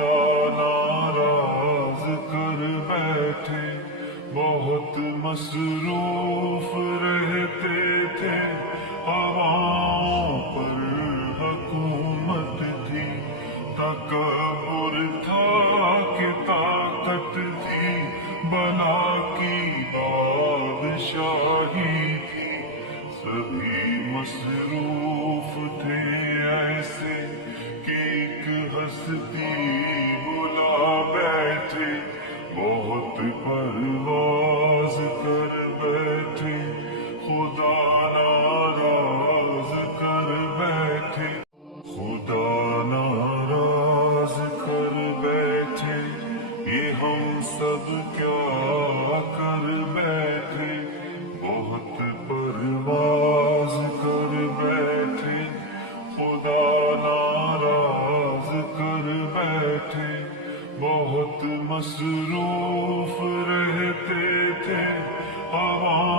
خدا ناراض کر بیٹھے، بہت مصروف رہتے تھے، عوام پر حکومت تھی، تکبر تھا کہ طاقت تھی، بلا کی بادشاہی تھی، سبھی مصروف تھے ایسے کہ ایک ہستی بلا بیٹھے، بہت پرواز کر بیٹھے، خدا ناراض کر بیٹھے، خدا ناراض کر بیٹھے، یہ ہم سب کیا کر بیٹھے، بہت پرواز کر بیٹھے، خدا ناراض کر بیٹھے، بہت مصروف رہتے تھے، عوام